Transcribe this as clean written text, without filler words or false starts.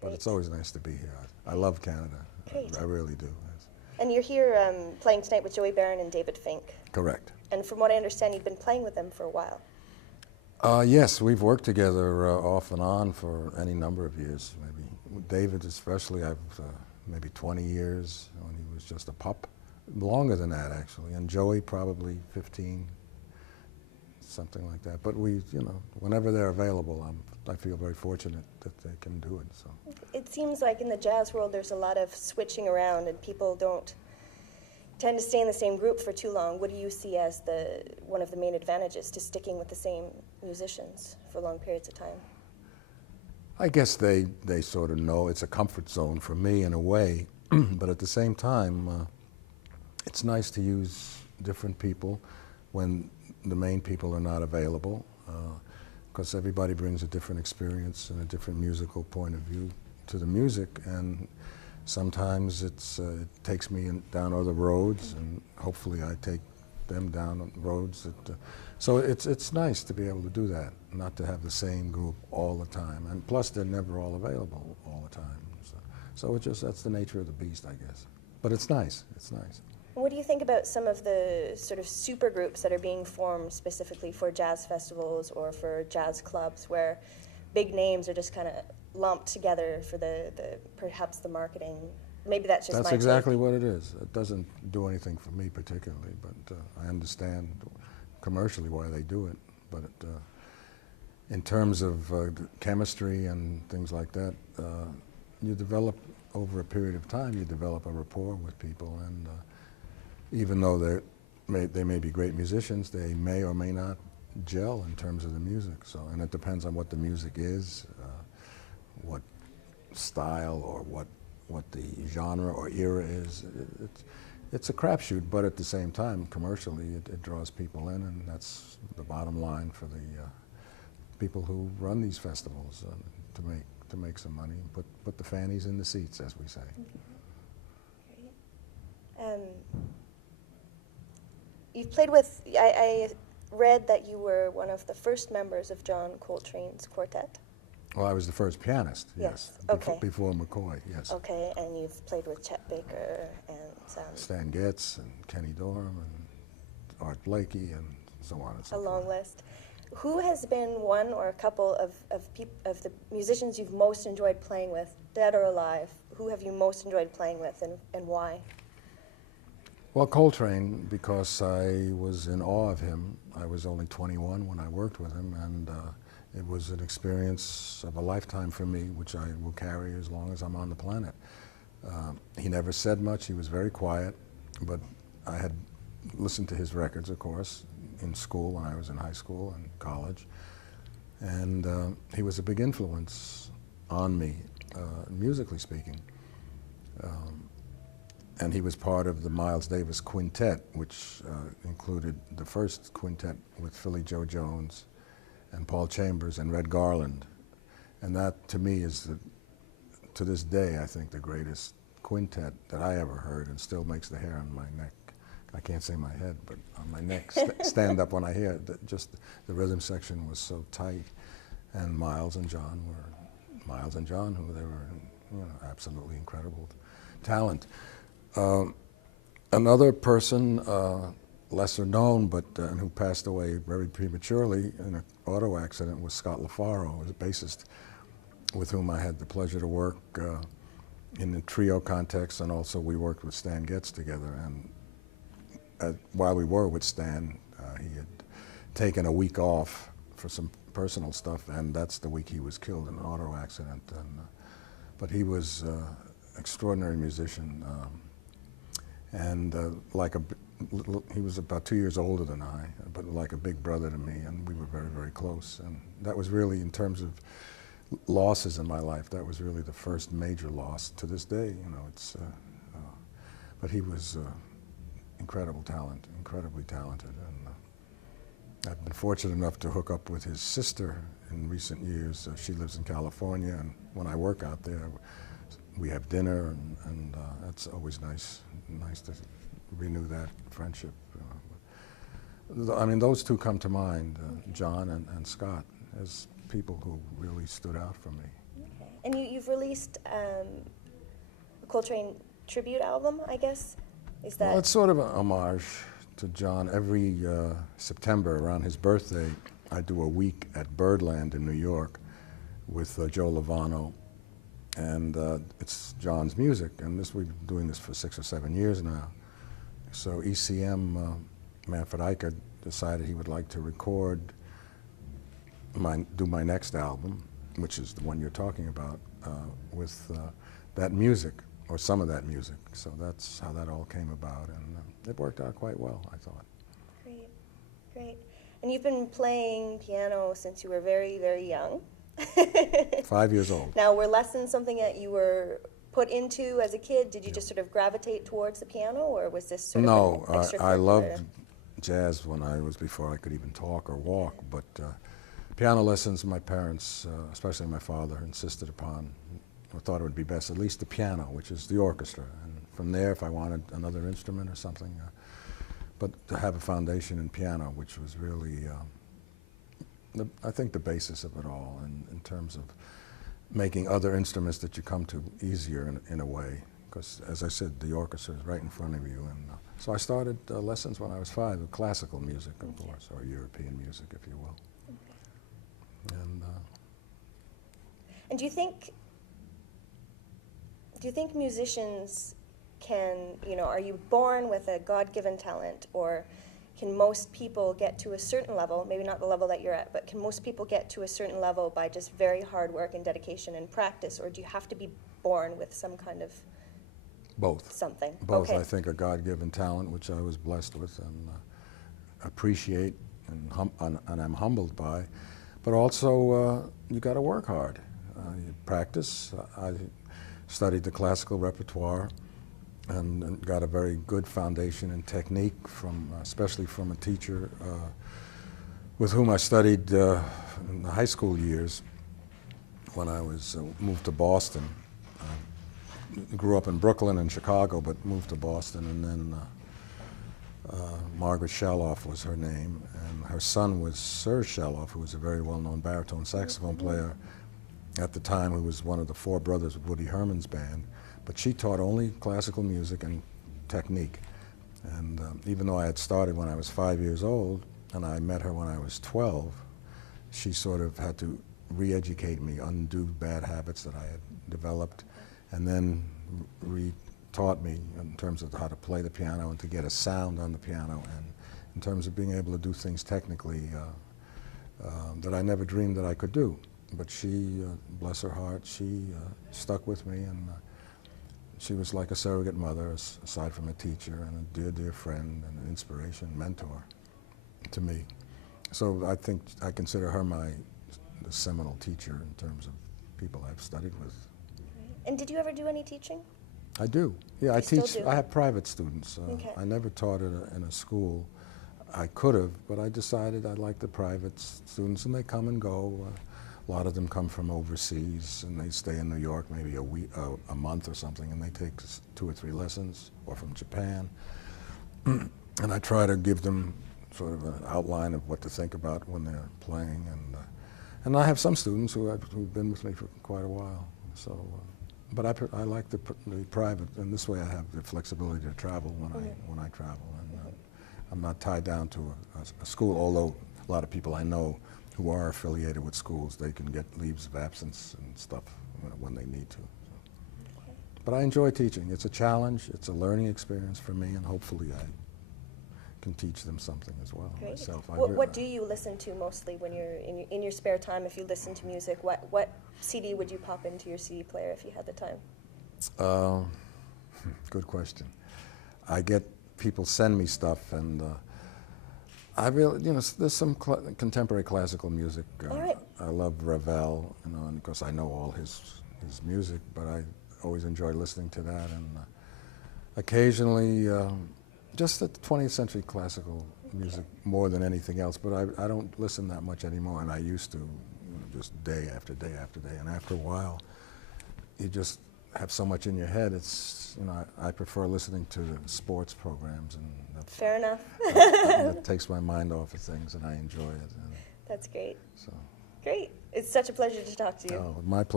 But it's always nice to be here. I love Canada. Great. I really do. Yes. And you're here playing tonight with Joey Barron and David Fink. Correct. And from what I understand, you've been playing with them for a while. Yes, we've worked together off and on for any number of years. Maybe with David especially, I've maybe 20 years when he was just a pup. Longer than that, actually. And Joey probably 15, something like that. But we, you know, whenever they're available, I feel very fortunate that they can do it. So. It seems like in the jazz world there's a lot of switching around and people don't tend to stay in the same group for too long. What do you see as one of the main advantages to sticking with the same musicians for long periods of time? I guess they sort of know it's a comfort zone for me in a way, but at the same time, it's nice to use different people when the main people are not available, because everybody brings a different experience and a different musical point of view to the music, and sometimes it takes me down other roads, and hopefully I take them down roads. So it's nice to be able to do that, not to have the same group all the time, and plus they're never all available all the time. So that's the nature of the beast, I guess. But it's nice. It's nice. What do you think about some of the sort of supergroups that are being formed specifically for jazz festivals or for jazz clubs, where big names are just kind of lumped together for perhaps the marketing? Maybe that's just That's my exactly take. what it is. It doesn't do anything for me particularly, but I understand commercially why they do it. But in terms of chemistry and things like that, you develop over a period of time. You develop a rapport with people, and even though they may be great musicians, they may or may not gel in terms of the music. So, and it depends on what the music is, what style or what the genre or era is. It's a crapshoot, but at the same time, commercially, it draws people in, and that's the bottom line for the people who run these festivals, to make some money and put the fannies in the seats, as we say. Great. You've played with, I read that you were one of the first members of John Coltrane's quartet. Well, I was the first pianist, yes. Okay. Before McCoy, yes. Okay, and you've played with Chet Baker and Stan Getz and Kenny Dorham and Art Blakey and so on and so forth. A long list. Who has been one or a couple of the musicians you've most enjoyed playing with, dead or alive? Who have you most enjoyed playing with, and why? Well, Coltrane, because I was in awe of him. I was only 21 when I worked with him, and it was an experience of a lifetime for me, which I will carry as long as I'm on the planet. He never said much. He was very quiet, but I had listened to his records, of course, in school when I was in high school and college, and he was a big influence on me, musically speaking. And he was part of the Miles Davis Quintet, which included the first quintet with Philly Joe Jones and Paul Chambers and Red Garland. And that, to me, is, to this day, I think, the greatest quintet that I ever heard, and still makes the hair on my neck, I can't say my head, but on my neck, stand up when I hear it. Just the rhythm section was so tight. And Miles and John, who they were, absolutely incredible talent. Another person, lesser known, but who passed away very prematurely in an auto accident, was Scott LaFaro, who was a bassist with whom I had the pleasure to work in the trio context, and also we worked with Stan Getz together. And while we were with Stan, he had taken a week off for some personal stuff, and that's the week he was killed in an auto accident. But he was an extraordinary musician. And he was about 2 years older than I, but like a big brother to me, and we were very, very close. And that was really, in terms of losses in my life, that was really the first major loss to this day. But he was incredible talent, incredibly talented. And I've been fortunate enough to hook up with his sister in recent years. She lives in California, and when I work out there, we have dinner, and that's always nice to renew that friendship. I mean, those two come to mind, John and Scott, as people who really stood out for me. Okay. And you've released a Coltrane tribute album, I guess? Is that? Well, it's sort of a homage to John. Every September, around his birthday, I do a week at Birdland in New York with Joe Lovano, and it's John's music. And we've been doing this for 6 or 7 years now. So ECM, Manfred Eicher, decided he would like to record do my next album, which is the one you're talking about, with that music, or some of that music. So that's how that all came about, and it worked out quite well, I thought. Great, great. And you've been playing piano since you were very, very young. 5 years old. Now, were lessons something that you were put into as a kid? Did you just sort of gravitate towards the piano, or was this sort No, of an extracurricular? I loved jazz before I could even talk or walk, but piano lessons, my parents, especially my father, insisted upon. I thought it would be best, at least the piano, which is the orchestra. And from there, if I wanted another instrument or something, but to have a foundation in piano, which was really, I think, the basis of it all, in terms of making other instruments that you come to easier in a way. Because, as I said, the orchestra is right in front of you. And so I started lessons when I was 5 with classical music, of course, or European music, if you will. And do you think musicians can, are you born with a God-given talent, or can most people get to a certain level, maybe not the level that you're at, but can most people get to a certain level by just very hard work and dedication and practice, or do you have to be born with some kind of both. Something? Both, okay. I think, a God-given talent, which I was blessed with and appreciate and I'm humbled by. But also, you got to work hard. You practice. I studied the classical repertoire and got a very good foundation in technique, especially from a teacher with whom I studied in the high school years when I was moved to Boston. Grew up in Brooklyn and Chicago, but moved to Boston, and then Margaret Shelloff was her name, and her son was Sir Shelloff, who was a very well-known baritone saxophone player at the time, who was one of the 4 brothers of Woody Herman's band. But she taught only classical music and technique. And even though I had started when I was 5 years old, and I met her when I was 12, she sort of had to re-educate me, undo bad habits that I had developed, and then re-taught me in terms of how to play the piano and to get a sound on the piano, and in terms of being able to do things technically that I never dreamed that I could do. But she, bless her heart, she stuck with me, and she was like a surrogate mother, aside from a teacher, and a dear, dear friend, and an inspiration, mentor to me. So I think I consider her the seminal teacher in terms of people I've studied with. And did you ever do any teaching? I do. Yeah, I teach. Still do? I have private students. Okay. I never taught in a school. I could have, but I decided I like the private students, and they come and go. A lot of them come from overseas, and they stay in New York maybe a month or something, and they take 2 or 3 lessons, or from Japan. And I try to give them sort of an outline of what to think about when they're playing. And I have some students who've been with me for quite a while. So, but I like the private, and this way I have the flexibility to travel when I travel, and I'm not tied down to a school. Although a lot of people I know who are affiliated with schools, they can get leaves of absence and stuff when they need to. So. But I enjoy teaching. It's a challenge. It's a learning experience for me, and hopefully I can teach them something as well. Great. Myself. What do you listen to mostly when you're in your spare time? If you listen to music, what CD would you pop into your CD player if you had the time? Good question. I get people send me stuff, and I really, there's some contemporary classical music. All right. I love Ravel, and of course I know all his music, but I always enjoy listening to that, and occasionally just the 20th century classical music more than anything else. But I don't listen that much anymore, and I used to, just day after day after day, and after a while, you just have so much in your head. It's, I prefer listening to sports programs, and Fair enough. it takes my mind off of things, and I enjoy it. And That's great. so. Great. It's such a pleasure to talk to you. Oh, my pleasure.